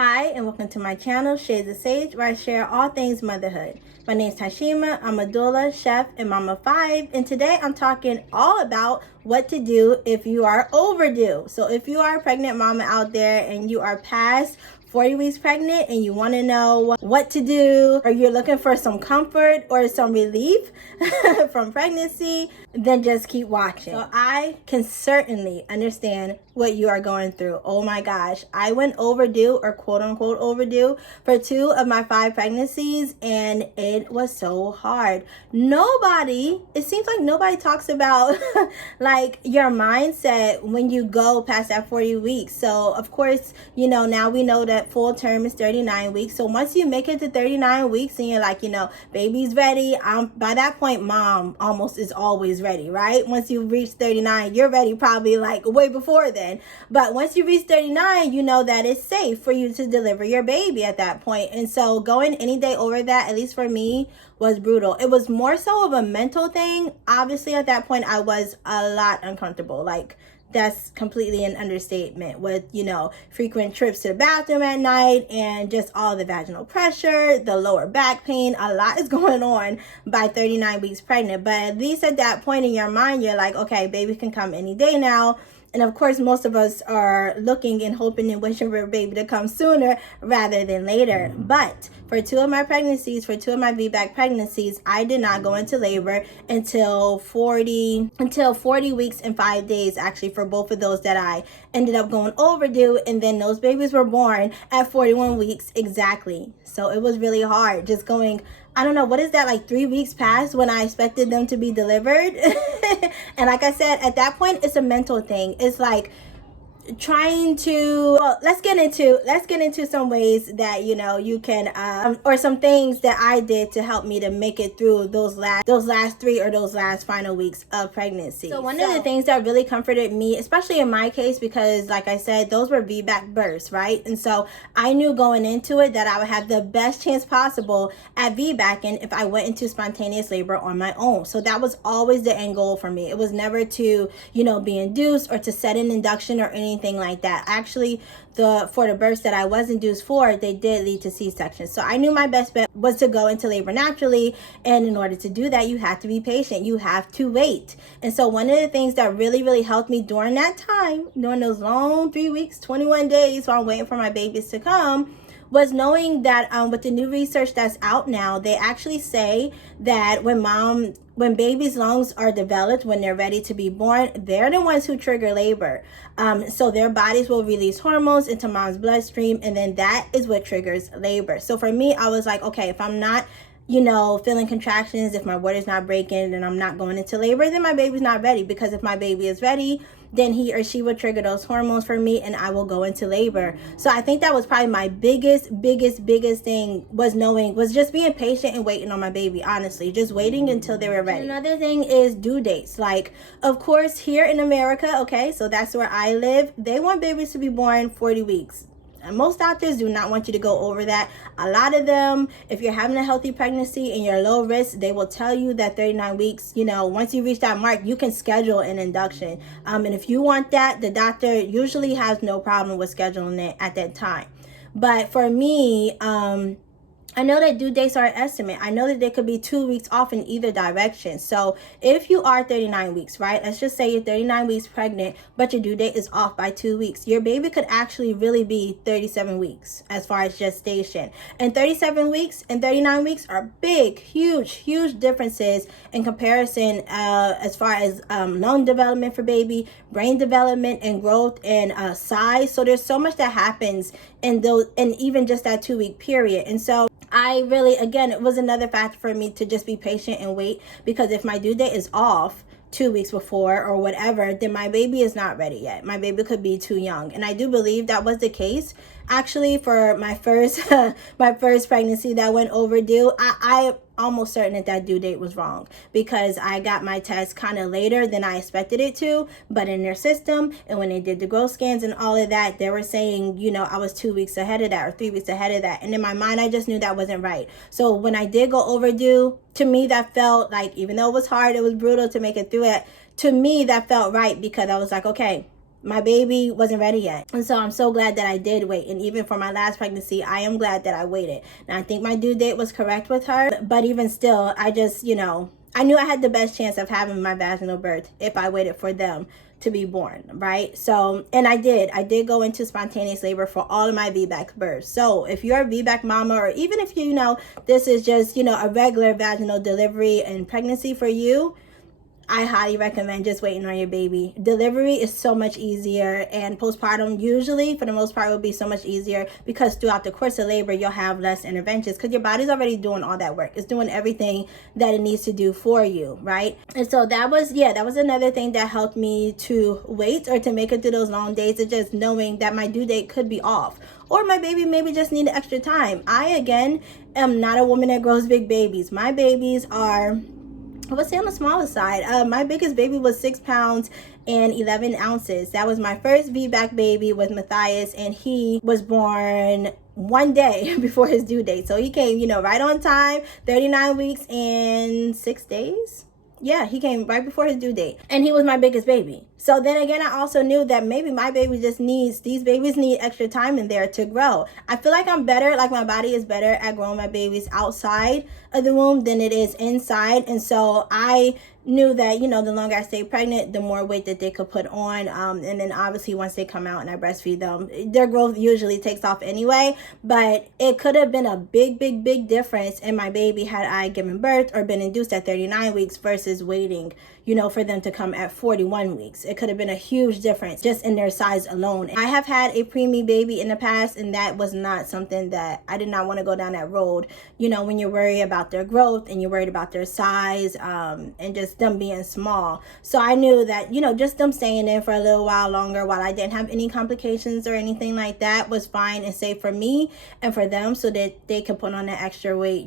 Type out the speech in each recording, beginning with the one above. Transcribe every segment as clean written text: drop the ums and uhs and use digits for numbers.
Hi, and welcome to my channel, Shades of Sage, where I share all things motherhood. My name is Tashima. I'm a doula, chef, and mama of 5, and today I'm talking all about what to do if you are overdue. So if you are a pregnant mama out there and you are past 40 weeks pregnant and you want to know what to do, or you're looking for some comfort or some relief from pregnancy, then just keep watching. So I can certainly understand what you are going through. Oh my gosh, I went overdue, or quote unquote overdue, for 2 of my 5 pregnancies, and it was so hard. It seems like nobody talks about like your mindset when you go past that 40 weeks. So of course, now we know that full term is 39 weeks. So once you make it to 39 weeks and you're like, baby's ready, by that point, mom almost is always ready, right? Once you reach 39, you're ready probably like way before then. But once you reach 39, you know that it's safe for you to deliver your baby at that point. And so going any day over that, at least for me, was brutal. It was more so of a mental thing. Obviously, at that point, I was a lot uncomfortable. Like, that's completely an understatement, with, frequent trips to the bathroom at night and just all the vaginal pressure, the lower back pain. A lot is going on by 39 weeks pregnant. But at least at that point in your mind, you're like, okay, baby can come any day now. And of course, most of us are looking and hoping and wishing for a baby to come sooner rather than later. But for 2 of my pregnancies, for 2 of my VBAC pregnancies, I did not go into labor until 40 weeks and 5 days, actually, for both of those that I ended up going overdue. And then those babies were born at 41 weeks exactly. So it was really hard just going, I don't know, what is that, like 3 weeks past when I expected them to be delivered? And like I said, at that point, it's a mental thing. It's like trying to, well, let's get into some ways that you can or some things that I did to help me to make it through those last 3 or those last final weeks of pregnancy. So one of the things that really comforted me, especially in my case, because like I said, those were VBAC births, right? And so I knew going into it that I would have the best chance possible at VBACing if I went into spontaneous labor on my own. So that was always the end goal for me. It was never to be induced or to set an induction or anything like that. Actually, for the births that I was induced for, they did lead to C-section. So I knew my best bet was to go into labor naturally. And in order to do that, you have to be patient. You have to wait. And so one of the things that really, really helped me during that time, during those long 3 weeks, 21 days while I'm waiting for my babies to come, was knowing that with the new research that's out now, they actually say that when babies' lungs are developed, when they're ready to be born, they're the ones who trigger labor. So their bodies will release hormones into mom's bloodstream, and then that is what triggers labor. So for me, I was like, okay, if I'm not feeling contractions, if my water's not breaking and I'm not going into labor, then my baby's not ready. Because if my baby is ready, then he or she will trigger those hormones for me and I will go into labor. So I think that was probably my biggest thing, was just being patient and waiting on my baby, honestly, just waiting until they were ready. And another thing is due dates. Like, of course, here in America, okay, so that's where I live, they want babies to be born 40 weeks. And most doctors do not want you to go over that. A lot of them, if you're having a healthy pregnancy and you're low risk, they will tell you that 39 weeks, once you reach that mark, you can schedule an induction. And if you want that, the doctor usually has no problem with scheduling it at that time. But for me, I know that due dates are an estimate. I know that they could be 2 weeks off in either direction. So if you are 39 weeks, right? Let's just say you're 39 weeks pregnant, but your due date is off by 2 weeks. Your baby could actually really be 37 weeks as far as gestation. And 37 weeks and 39 weeks are big, huge differences in comparison as far as lung development for baby, brain development and growth and size. So there's so much that happens in even just that 2 week period. And so I really, again, it was another factor for me to just be patient and wait, because if my due date is off 2 weeks before or whatever, then my baby is not ready yet. My baby could be too young. And I do believe that was the case actually for my first pregnancy that went overdue. I almost certain that due date was wrong, because I got my test kind of later than I expected it to, but in their system, and when they did the growth scans and all of that, they were saying, I was 2 weeks ahead of that or 3 weeks ahead of that. And in my mind, I just knew that wasn't right. So when I did go overdue, to me, that felt like, even though it was hard, it was brutal to make it through it, to me, that felt right, because I was like, okay, my baby wasn't ready yet. And so I'm so glad that I did wait. And even for my last pregnancy, I am glad that I waited. Now, I think my due date was correct with her, but even still, I just, I knew I had the best chance of having my vaginal birth if I waited for them to be born, right? So, and I did go into spontaneous labor for all of my VBAC births. So if you're a VBAC mama, or even if this is just, a regular vaginal delivery and pregnancy for you, I highly recommend just waiting on your baby. Delivery is so much easier, and postpartum usually, for the most part, will be so much easier because throughout the course of labor, you'll have less interventions because your body's already doing all that work. It's doing everything that it needs to do for you, right? And so that was another thing that helped me to wait or to make it through those long days, is just knowing that my due date could be off. Or my baby maybe just needed extra time. I, again, am not a woman that grows big babies. My babies are, I would say, on the smaller side. My biggest baby was 6 pounds and 11 ounces. That was my first VBAC baby with Matthias, and he was born one day before his due date. So he came, right on time, 39 weeks and 6 days. Yeah, he came right before his due date, and he was my biggest baby. So then again, I also knew that maybe my baby these babies need extra time in there to grow. I feel like I'm better, like my body is better at growing my babies outside of the womb than it is inside. And so I knew that, the longer I stay pregnant, the more weight that they could put on. And then obviously once they come out and I breastfeed them, their growth usually takes off anyway. But it could have been a big, big, big difference in my baby had I given birth or been induced at 39 weeks versus waiting, for them to come at 41 weeks. It could have been a huge difference just in their size alone. I have had a preemie baby in the past, and that was not something that I did not want to go down that road. When you're worried about their growth and you're worried about their size, and just them being small. So I knew that, just them staying in for a little while longer while I didn't have any complications or anything like that was fine and safe for me and for them, so that they could put on that extra weight,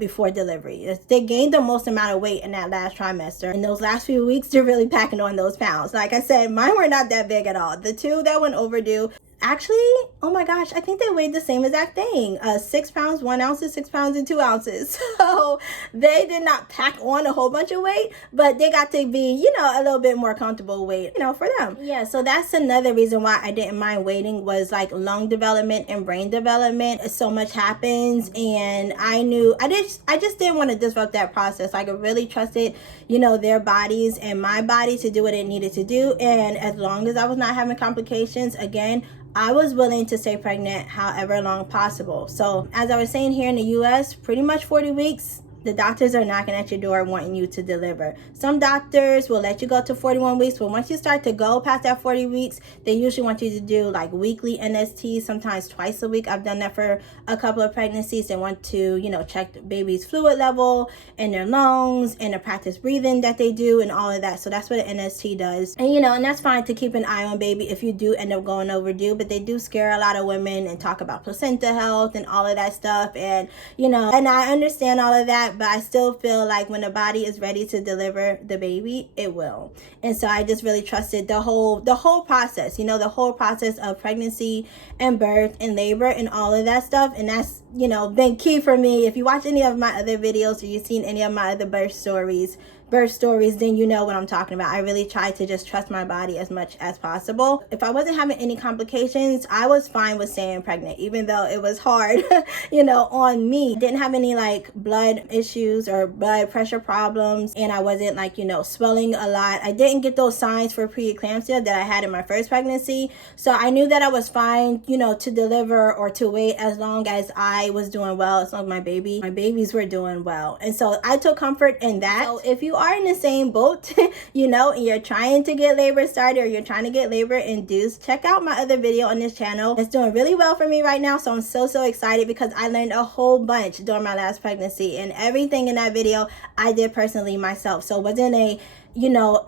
before delivery. They gained the most amount of weight in that last trimester. In those last few weeks, they're really packing on those pounds. Like I said, mine were not that big at all. The two that went overdue, actually, oh my gosh, I think they weighed the same exact thing. 6 pounds, 1 ounce, 6 pounds and 2 ounces. So they did not pack on a whole bunch of weight, but they got to be, a little bit more comfortable weight, for them. Yeah, so that's another reason why I didn't mind waiting, was like lung development and brain development. So much happens, and I knew I just didn't want to disrupt that process. Like, I really trusted, their bodies and my body to do what it needed to do. And as long as I was not having complications, again, I was willing to stay pregnant however long possible. So as I was saying, here in the US, pretty much 40 weeks, the doctors are knocking at your door wanting you to deliver. Some doctors will let you go to 41 weeks, but once you start to go past that 40 weeks, they usually want you to do like weekly NST, sometimes twice a week. I've done that for a couple of pregnancies. They want to, check the baby's fluid level in their lungs and the practice breathing that they do and all of that. So that's what an NST does. And, and that's fine to keep an eye on baby if you do end up going overdue, but they do scare a lot of women and talk about placenta health and all of that stuff. And, and I understand all of that, but I still feel like when the body is ready to deliver the baby, it will. And so I just really trusted the whole process, the whole process of pregnancy and birth and labor and all of that stuff. And that's, been key for me. If you watch any of my other videos or you've seen any of my other birth stories, then you know what I'm talking about. I really tried to just trust my body as much as possible. If I wasn't having any complications, I was fine with staying pregnant, even though it was hard, on me. Didn't have any like blood issues or blood pressure problems, and I wasn't like, swelling a lot. I didn't get those signs for preeclampsia that I had in my first pregnancy. So I knew that I was fine, to deliver or to wait as long as I was doing well, as long as my babies were doing well. And so I took comfort in that. So if you are in the same boat, and you're trying to get labor started or you're trying to get labor induced, check out my other video on this channel. It's doing really well for me right now. So I'm so excited because I learned a whole bunch during my last pregnancy, and everything in that video I did personally myself. So it wasn't a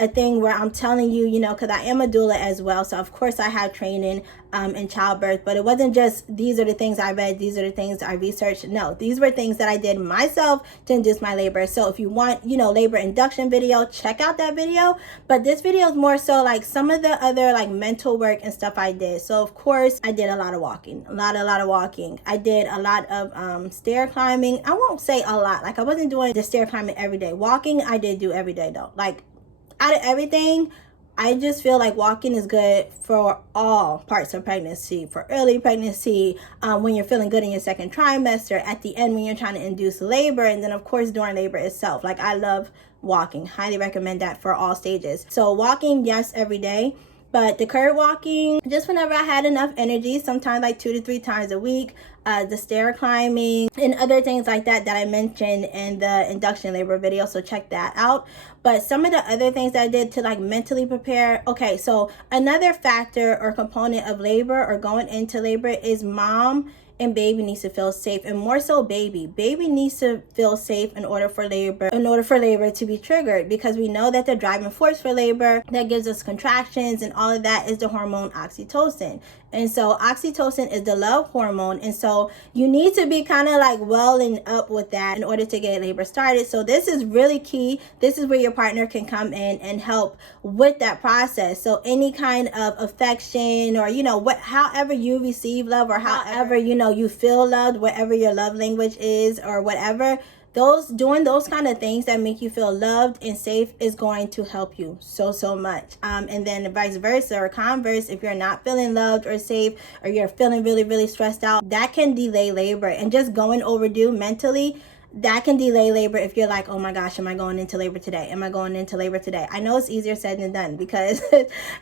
thing where I'm telling you, because I am a doula as well. So of course I have training in childbirth, but it wasn't just these are the things I read, these are the things I researched. No, these were things that I did myself to induce my labor. So if you want, labor induction video, check out that video. But this video is more so like some of the other like mental work and stuff I did. So of course I did a lot of walking, a lot of walking. I did a lot of stair climbing. I won't say a lot, like I wasn't doing the stair climbing every day. Walking I did do every day though. Like out of everything, I just feel like walking is good for all parts of pregnancy, for early pregnancy, when you're feeling good in your second trimester, at the end when you're trying to induce labor, and then of course during labor itself. Like, I love walking. Highly recommend that for all stages. So walking, yes, every day. But the curb walking, just whenever I had enough energy, sometimes like 2 to 3 times a week. The stair climbing and other things like that I mentioned in the induction labor video, so check that out. But some of the other things that I did to like mentally prepare. Okay, so another factor or component of labor or going into labor is mom and baby needs to feel safe, and more so baby needs to feel safe in order for labor to be triggered, because we know that the driving force for labor that gives us contractions and all of that is the hormone oxytocin. And so oxytocin is the love hormone, and so you need to be kind of like welling up with that in order to get labor started. So this is really key. This is where your partner can come in and help with that process. So any kind of affection, or however you receive love, or however you feel loved, whatever your love language is, or whatever, doing those kind of things that make you feel loved and safe is going to help you so much. And then vice versa or converse, if you're not feeling loved or safe, or you're feeling really stressed out, that can delay labor. And just going overdue mentally, that can delay labor. If you're like, oh my gosh, am I going into labor today? Am I going into labor today? I know it's easier said than done, because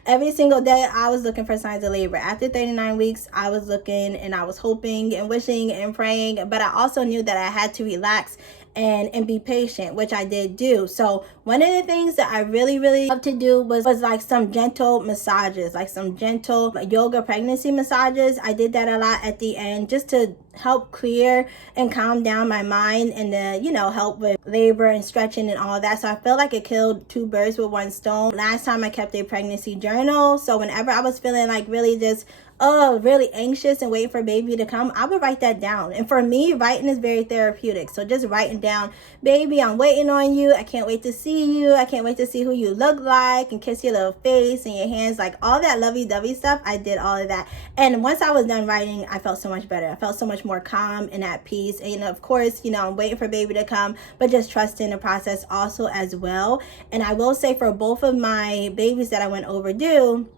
every single day I was looking for signs of labor. After 39 weeks, I was looking and I was hoping and wishing and praying, but I also knew that I had to relax and be patient, which I did do. So one of the things that I really love to do was like some gentle massages, like some gentle yoga pregnancy massages. I did that a lot at the end, just to help clear and calm down my mind, and to help with labor and stretching and all of that. So I feel like it killed 2 birds with 1 stone. Last time I kept a pregnancy journal, so whenever I was feeling like really just really anxious and waiting for baby to come, I would write that down. And for me, writing is very therapeutic. So just writing down, baby, I'm waiting on you. I can't wait to see you. I can't wait to see who you look like, and kiss your little face and your hands, like all that lovey-dovey stuff. I did all of that. And once I was done writing, I felt so much better. I felt so much more calm and at peace. And of course, I'm waiting for baby to come, but just trusting the process also as well. And I will say, for both of my babies that I went overdue,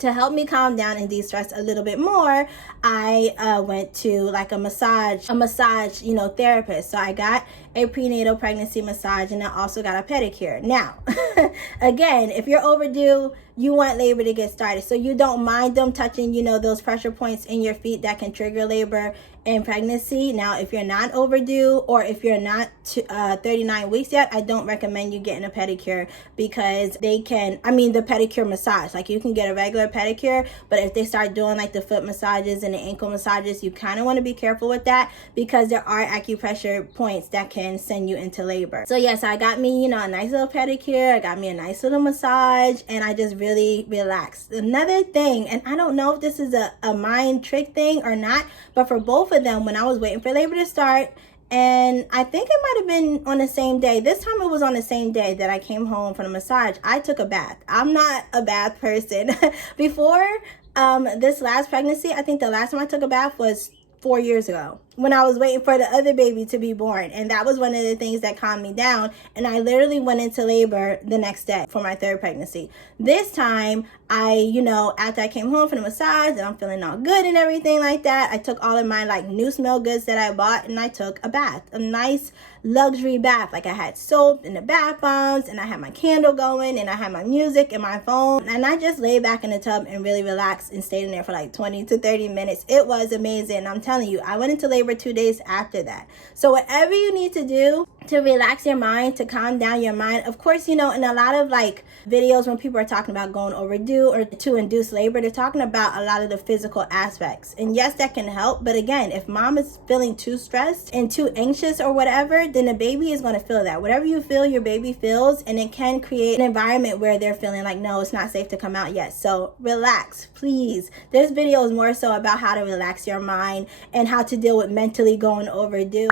to help me calm down and de-stress a little bit more, I went to like a massage therapist. So I got a prenatal pregnancy massage, and I also got a pedicure. Now, again, if you're overdue, you want labor to get started, so you don't mind them touching, those pressure points in your feet that can trigger labor in pregnancy. Now, if you're not overdue, or if you're not 39 weeks yet, I don't recommend you getting a pedicure, because the pedicure massage, like you can get a regular pedicure, but if they start doing like the foot massages and the ankle massages, you kind of want to be careful with that, because there are acupressure points that can send you into labor. So yes, I got me, a nice little pedicure, I got me a nice little massage, and I just really relaxed. Another thing, and I don't know if this is a mind trick thing or not, but for both of them, when I was waiting for labor to start, and I think it might have been on the same day. This time it was on the same day that I came home from the massage. I took a bath. I'm not a bath person. Before this last pregnancy, I think the last time I took a bath was 4 years ago, when I was waiting for the other baby to be born. And that was one of the things that calmed me down. And I literally went into labor the next day for my 3rd pregnancy. This time, after I came home from the massage and I'm feeling all good and everything like that, I took all of my like new smell goods that I bought, and I took a bath, a nice luxury bath. Like I had soap and the bath bombs, and I had my candle going, and I had my music and my phone, and I just laid back in the tub and really relaxed and stayed in there for like 20 to 30 minutes. It was amazing. I'm telling you, I went into labor 2 days after that. So whatever you need to do to relax your mind, to calm down your mind. Of course, in a lot of like videos, when people are talking about going overdue or to induce labor, they're talking about a lot of the physical aspects. And yes, that can help. But again, if mom is feeling too stressed and too anxious or whatever, then the baby is going to feel that. Whatever you feel, your baby feels, and it can create an environment where they're feeling like, no, it's not safe to come out yet. So relax, please. This video is more so about how to relax your mind and how to deal with mentally going overdue.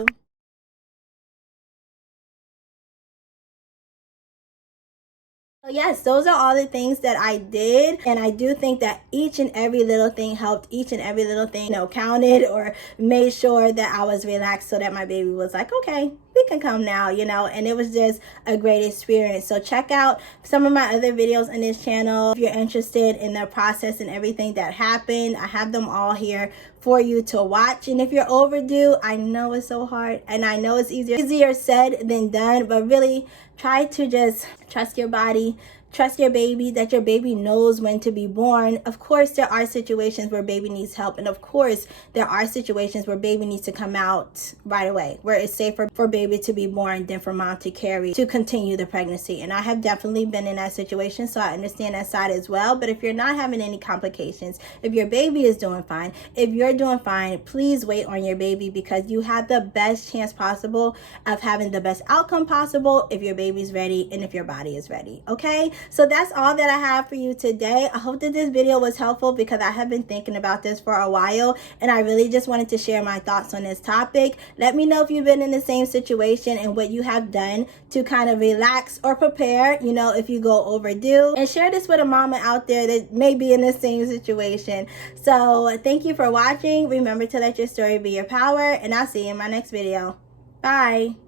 So yes, those are all the things that I did, and I do think that each and every little thing helped. Each and every little thing, counted or made sure that I was relaxed, so that my baby was like, okay, we can come now, you know, and it was just a great experience. So check out some of my other videos on this channel if you're interested in the process and everything that happened. I have them all here for you to watch. And if you're overdue, I know it's so hard, and I know it's easier said than done, but really try to just trust your body, trust your baby, that your baby knows when to be born. Of course, there are situations where baby needs help. And of course, there are situations where baby needs to come out right away, where it's safer for baby to be born than for mom to carry, to continue the pregnancy. And I have definitely been in that situation, so I understand that side as well. But if you're not having any complications, if your baby is doing fine, if you're doing fine, please wait on your baby, because you have the best chance possible of having the best outcome possible if your baby's ready and if your body is ready, okay? So that's all that I have for you today. I hope that this video was helpful, because I have been thinking about this for a while, and I really just wanted to share my thoughts on this topic. Let me know if you've been in the same situation and what you have done to kind of relax or prepare, you know, if you go overdue. And share this with a mama out there that may be in the same situation. So thank you for watching. Remember to let your story be your power, and I'll see you in my next video. Bye.